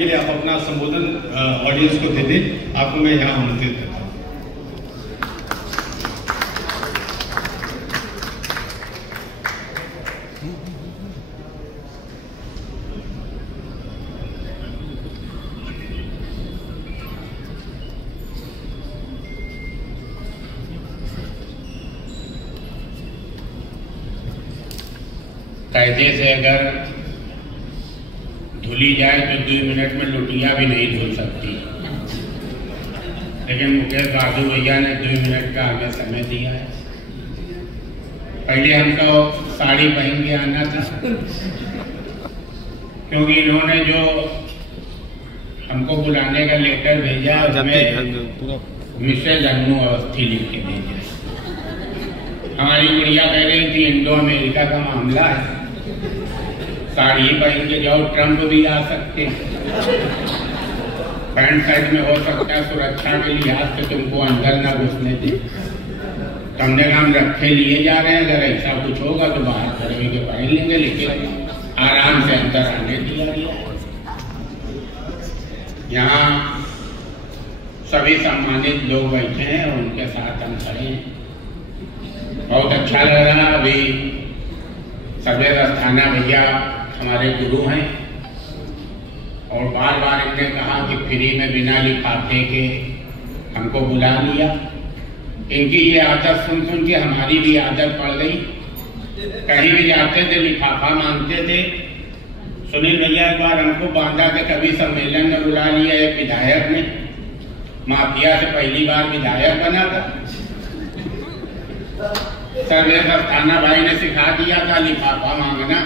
के लिए आप अपना संबोधन ऑडियंस को दे दें। आपको मैं यहाँ आमंत्रित करता हूँ। कायदे से अगर धुली जाए तो 2 मिनट में लुटिया भी नहीं धुल सकती, लेकिन मुकेश बहादुर भैया ने 2 मिनट का हमें समय दिया है। पहले हमको साड़ी पहन के आना था, क्योंकि इन्होंने जो हमको बुलाने का लेटर भेजा उसमें मिसेज अन्नू अवस्थी लिख के भेजा। हमारी गुड़िया कह रही थी इंडो अमेरिका का मामला है, साड़ी पहन के जाओ, ट्रंप भी आ सकते, पैंट शर्ट में हो सकता है सुरक्षा के लिहाज से तुमको अंदर ना घुसने दे। तो हमने हम रखे लिए जा रहे हैं, अगर ऐसा कुछ होगा तो बाहर खड़े के पहन लेंगे, लेकिन आराम से अंदर आने दिया गया। यहाँ सभी सम्मानित लोग बैठे हैं, उनके साथ हम खड़े हैं। बहुत अच्छा लग रहा। अभी सफेद अस्थाना भैया हमारे गुरु हैं और बार बार इन्होंने कहा कि फ्री में बिना लिफाफे के हमको बुला लिया। इनकी ये आदत सुन सुन के हमारी भी आदत पड़ गई। कहीं भी जाते थे लिफाफा मांगते थे। सुनील भैया एक बार हमको बांधा के कभी सम्मेलन में बुला लिया, एक विधायक ने, माफिया से पहली बार विधायक बना था। सर्वेश अस्थाना भाई ने सिखा दिया था लिफाफा मांगना।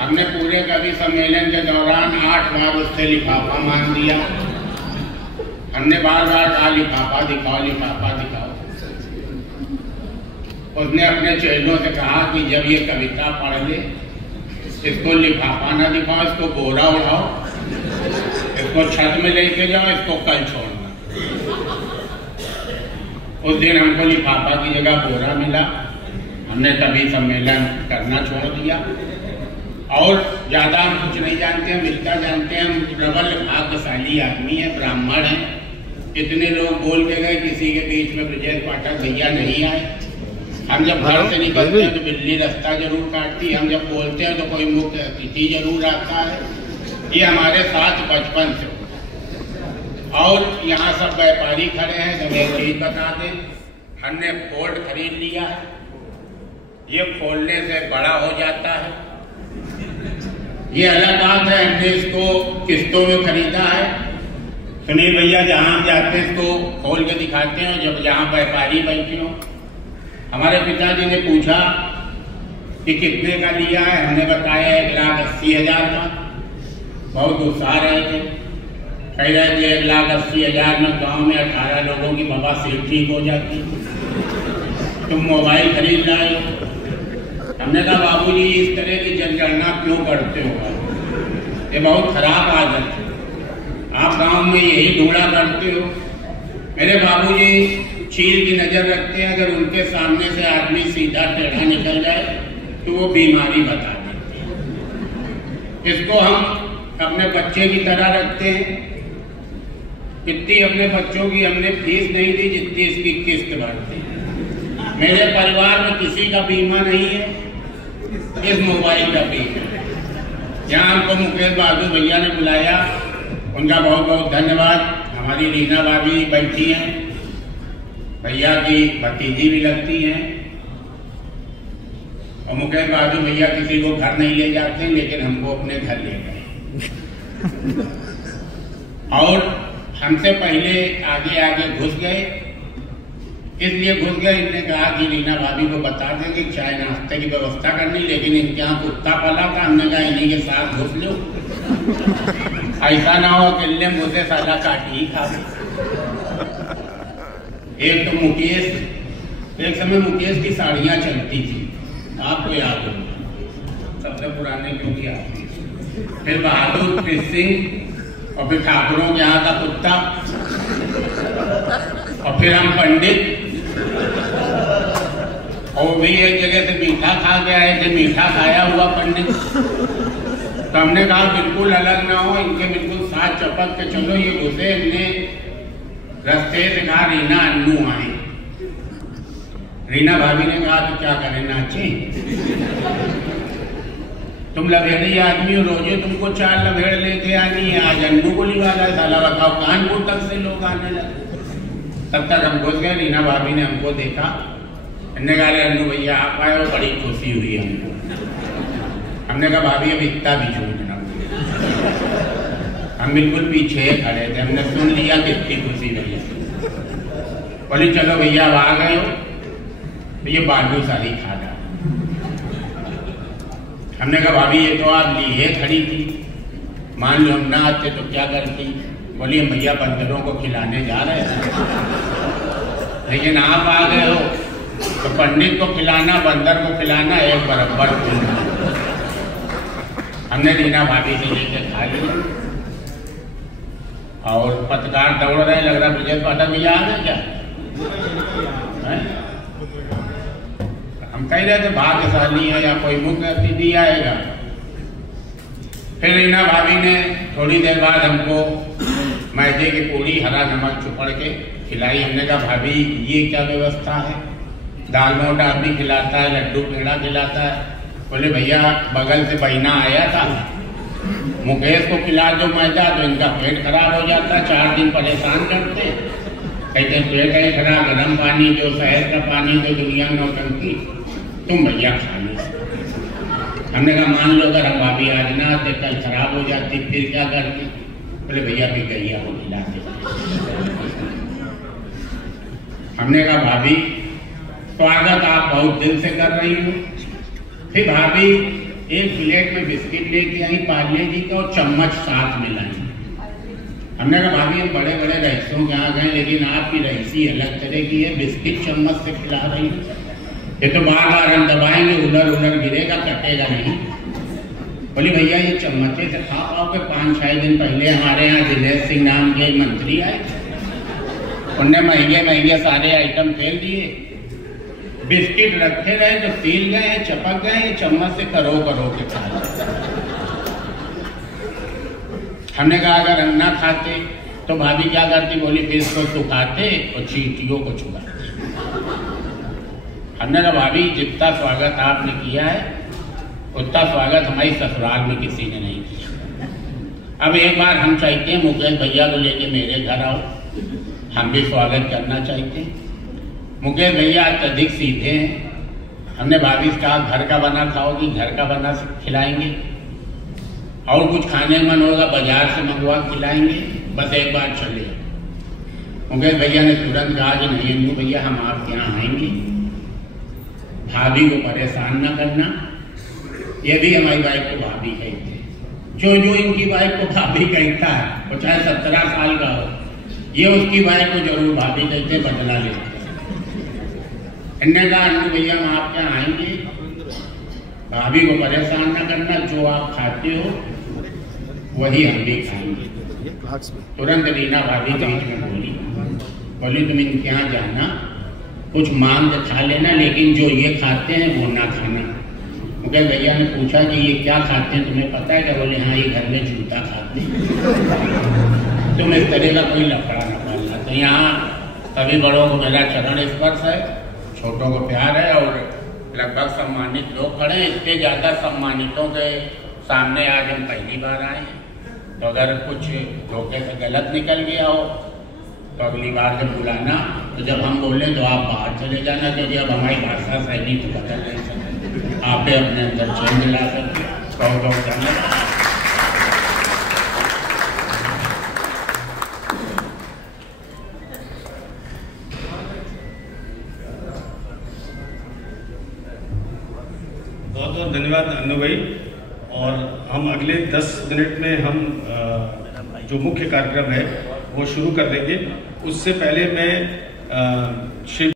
हमने पूरे कवि सम्मेलन के दौरान 8 बार उससे लिफाफा मांग दिया। हमने बार बार कहा लिफाफा दिखाओ, लिफाफा दिखाओ। उसने अपने चेलों से कहा कि जब ये कविता पढ़ ले, इसको लिफाफा ना दिखाओ, इसको बोरा उठाओ, इसको छत में लेके जाओ, इसको कल छोड़ना। उस दिन हमको लिफाफा की जगह बोरा मिला। हमने तभी सम्मेलन करना छोड़ दिया। और ज्यादा हम कुछ नहीं जानते हैं, मिलता जानते हैं। हम प्रबल भाग्यशाली आदमी है, ब्राह्मण है। कितने लोग बोल के गए, किसी के बीच में ब्रजेश पाठक भैया नहीं आए। हम जब घर से निकलते हैं तो बिल्ली रास्ता जरूर काटती है, हम जब बोलते हैं तो कोई मुख्य अतिथि जरूर आता है। ये हमारे साथ बचपन से। और यहाँ सब व्यापारी खड़े हैं। जब एक चीज बता दें, हमने फोर्ड खरीद लिया है। ये खोलने से बड़ा हो जाता है। ये अलग बात है, हमने इसको किस्तों में खरीदा है। सुनील भैया जहाँ हम जाते हैं इसको खोल के दिखाते हैं। जब जहाँ व्यापारी बैठे हो, हमारे पिताजी ने पूछा कि कितने का लिया है, हमने बताया 1,80,000 का। बहुत गुस्सा रहे थे, कह रहे थे 1,80,000 में गांव में 18 लोगों की बवासीर ठीक हो जाती, तुम मोबाइल खरीद लाए। हमने कहा बाबूजी इस तरह की जनगणना क्यों करते हो, ये बहुत खराब आदत है। आप गांव में यही ढूंढा करते हो। मेरे बाबूजी चील की नजर रखते हैं, अगर उनके सामने से आदमी सीधा टेढ़ा निकल जाए तो वो बीमारी बता देते हैं। इसको हम अपने बच्चे की तरह रखते हैं। इतनी अपने बच्चों की हमने फीस नहीं दी जितनी इसकी किस्त भरती है। मेरे परिवार में किसी का बीमा नहीं है, इस मोबाइल का बीमा। यहाँ हमको मुकेश बहादुर भैया ने बुलाया, उनका बहुत बहुत धन्यवाद। हमारी रीना भाभी बैठी हैं, भैया की भतीजी भी लगती हैं। और मुकेश बहादुर भैया किसी को घर नहीं ले जाते, लेकिन हमको अपने घर ले गए और हमसे पहले आगे आगे घुस गए। इसलिए घुस गए, इन्होंने कहा कि रीना भाभी को बता देंगे चाय नाश्ते की व्यवस्था करनी, लेकिन इनके यहाँ कुत्ता पला था। हमने कहा इन्हीं के साथ घुस लो, ऐसा ना हो अकेले मुझे साला काटी ही खा। एक तो मुकेश, एक समय मुकेश की साड़ियाँ चलती थी, आपको याद हो, सबसे पुराने क्योंकि आती। फिर बहादुर, फिर सिंह, और फिर ठाकुरों के यहाँ का कुत्ता, और फिर हम पंडित। और भी एक जगह से मीठा खा के आए थे, मीठा खाया हुआ पंडित। तो हमने कहा बिल्कुल अलग ना हो, इनके बिल्कुल साथ चपक के चलो। ये घुसे, इनने रास्ते से कहा रीना अन्नू आए। रीना भाभी ने कहा तो क्या करें, नाचे? तुम लभेड़ी आदमी हो, रोजे तुमको 4 लभेड़ लेके आनी है, आज अन्नू को लिवाला है साला। बताओ, कानपुर तक से लोग आने लगे। तब तक हम घुस गए। रीना भाभी ने हमको देखा, हमने कहा अन्नू भैया आप आए हो, बड़ी खुशी हुई हमको। हमने कहा भाभी अब इतना भी झूठना। हम बिल्कुल पीछे खड़े थे, हमने सुन लिया कितनी खुशी भैया। बोली चलो भैया अब आ गए हो तो ये बालू सारी खा डाल। हमने कहा भाभी ये तो आप लिए खड़ी थी, मान लो हम ना आते तो क्या करती? बोलिए भैया बंदरों को खिलाने जा रहे हैं, लेकिन आप आ गए हो तो पंडित को खिलाना बंदर को खिलाना एक बराबर पुण्य। हमने रीना भाभी से लेके खा लिया और पत्रकार दौड़ रहे, लग रहा विजय पाठक भैया आ गए क्या? हम कह रहे थे भाग्यशाली है या कोई मुख्य अतिथि आएगा। फिर रीना भाभी ने थोड़ी देर बाद हमको मैदे की पूरी हरा नमक चुपड़ के खिलाई। हमने कहा भाभी ये क्या व्यवस्था है? दाल मोट आदमी खिलाता है, लड्डू पेड़ा खिलाता है। बोले भैया बगल से बहिना आया था, मुकेश को खिला दो मैदा तो इनका पेट खराब हो जाता, 4 दिन परेशान करते। कहते पेट है खराब, गर्म पानी दो, शहर का पानी दो, दुनिया नौटंकी, तुम भैया खा लो। हमने कहा मान लो अगर हम भाभी आज ना आते, कल खराब हो जाती, फिर क्या करती? बोले भैया भी गैया को खिलाते। हमने कहा भाभी स्वागत आप बहुत दिल से कर रही हो। फिर भाभी एक प्लेट में बिस्किट लेके आई पार्ले जी का और चम्मच साथ में लाई। हमने कहा भाभी हम बड़े बड़े रईसों के यहाँ गए, लेकिन आपकी रईसी अलग तरह की है, बिस्किट चम्मच से खिला रही। ये तो बार बार हम दबाएंगे, उधर उधर गिरेगा, कटेगा नहीं। बोली भैया ये चम्मचे से खा पाओगे? 5-6 दिन पहले हमारे यहाँ दिनेश सिंह नाम के मंत्री आए, उनने महंगे महंगे सारे आइटम फेल दिए, बिस्किट रखे रहे तो सील गए, चपक गए, चम्मच से करो के खा लिया। हमने कहा अगर हम ना खाते तो भाभी क्या करती? बोली फिर इसको सुखाते और चींटियों को छुपाते। हमने कहा भाभी जितना स्वागत आपने किया है उतना स्वागत हमारी ससुराल में किसी ने नहीं किया। अब एक बार हम चाहते हैं मुकेश भैया को लेके मेरे घर आओ, हम भी स्वागत करना चाहते हैं। मुकेश भैया अत्यधिक सीधे हैं। हमने भाभी से कहा घर का बना खाओगी? घर का बना खिलाएंगे, और कुछ खाने मन होगा बाजार से मंगवा खिलाएंगे, बस एक बार चले। मुकेश भैया ने तुरंत कहा कि नहीं अन्नू भैया हम आपके यहाँ आएंगे, भाभी को परेशान न करना। ये भी हमारी वाइफ को भाभी कहते हैं। जो इनकी वाइफ को भाभी कहता है वो चाहे 17 साल का हो, ये उसकी वाइफ को जरूर भाभी कहते, बदला लेते। इन्होंने कहा अन्नू भैया हम आपके यहाँ आएंगे, भाभी को परेशान न करना, जो आप खाते हो वही हम भी खाएंगे। तुरंत रीना भाभी बीच में बोली तुम इनके यहाँ जाना, कुछ मांग खा लेना, लेकिन जो ये खाते हैं वो ना खाना। मुकेश भैया ने पूछा कि ये क्या खाते हैं तुम्हें पता है क्या? बोले हाँ ये घर में जूता खाते हैं। तुम इस तरह का कोई लफड़ा न पालना। तो यहाँ सभी बड़ों को मेरा चरण स्पर्श है, छोटों को प्यार है, और लगभग सम्मानित लोग खड़े। इसके ज़्यादा सम्मानितों के सामने आज हम पहली बार आए हैं, तो अगर कुछ धोखे से गलत निकल गया हो तो अगली बार जब बुलाना तो जब हम बोले तो आप बाहर चले जाना, क्योंकि अब हमारी भाषा शैली तो बदल नहीं सकती। आप अपने अंदर चेंज ला सकते। बहुत बहुत धन्यवाद। बहुत बहुत धन्यवाद अन्नू भाई। और हम अगले 10 मिनट में हम जो मुख्य कार्यक्रम है वो शुरू कर देंगे। उससे पहले मैं श्री